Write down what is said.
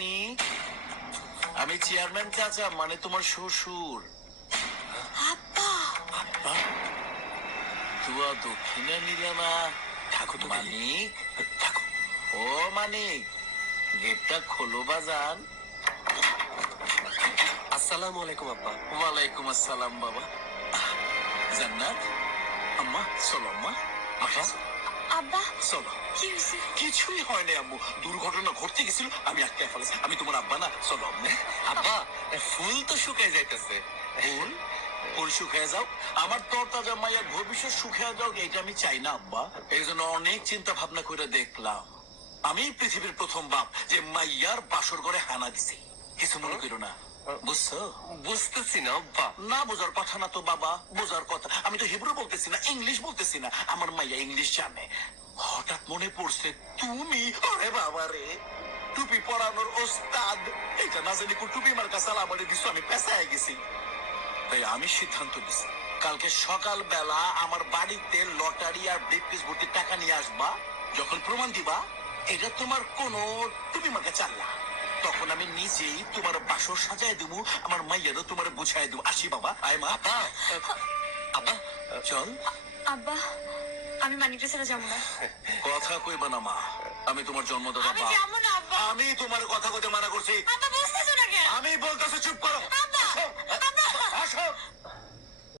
মানি আমি চেয়ারম্যান চাচা, মানে তোমার শ্বশুর। আব্বা আব্বা তুয়া দক্ষিণে নিলে না? থাকো তো মানি থাকো। ও মানি, গেটটা খোলো বাজান। আসসালামু আলাইকুম আব্বা। ওয়ালাইকুম আসসালাম বাবা। জান্নাত, আম্মা চলো, আম্মা আব্বা আব্বা চলো। কি হয়েছে? কিছুই হয়নি আম্মু, দুর্ঘটনা ঘটতে গেছিল, আমি আটকে ফেলেছি। আমি তোমার আব্বা না, চলো আম্মু। আব্বা ফুল তো শুকায় যাইতেছে। ফুল ফুল শুকিয়ে যাও, আমার তরতাজা মায়ের ভবিষ্যৎ শুকিয়ে যাও, এটা আমি চাই না আব্বা। এই জন্য অনেক চিন্তা ভাবনা করে দেখলাম, আমি পৃথিবীর প্রথম বাপ যে মাইয়ার বাসর ঘরে হানা দিছি। কিছু মনে করো না, বুঝছো? বুঝতেছি না আব্বা। না বোঝার কথা না তো বাবা, বোঝার কথা। আমি তো হিব্রু বলতেছি না, ইংলিশ বলতেছি না, আমার মাইয়া ইংলিশ জানে। হঠাৎ মনে পড়ছে তুমি, আরে বাবা রে, টুপি পরানোর ওস্তাদ। এটা না জানি কোন টুপি মার কাছে আমারে দিছো, আমি পেছায় গেছি। তাই আমি সিদ্ধান্ত নিছি, কালকে সকাল বেলা আমার বাড়িতে লটারি আর ব্রিফকেস ভর্তি টাকা নিয়ে আসবা। যখন প্রমাণ দিবা এটা তোমার কোন টুপি মার্কা চাল্লা, তখন আমি নিজেই তোমার বাসর সাজায় দেবো, আমার মাইয়ারও তোমার বুঝাই দেবো। আসি বাবা, আয় মা। আব্বা আব্বা চল। আব্বা আমি মানিকটা ছাড়া যাবো না। কথা কইবা না মা, আমি তোমার জন্মদাতা আমি বাপ। যাবো না আব্বা। আমি তোমার কথা কইতে মানা করছি। আব্বা বুঝতেছো না কেন? আমি বলতেছি চুপ করো। আব্বা আসো, আব্বা আসো।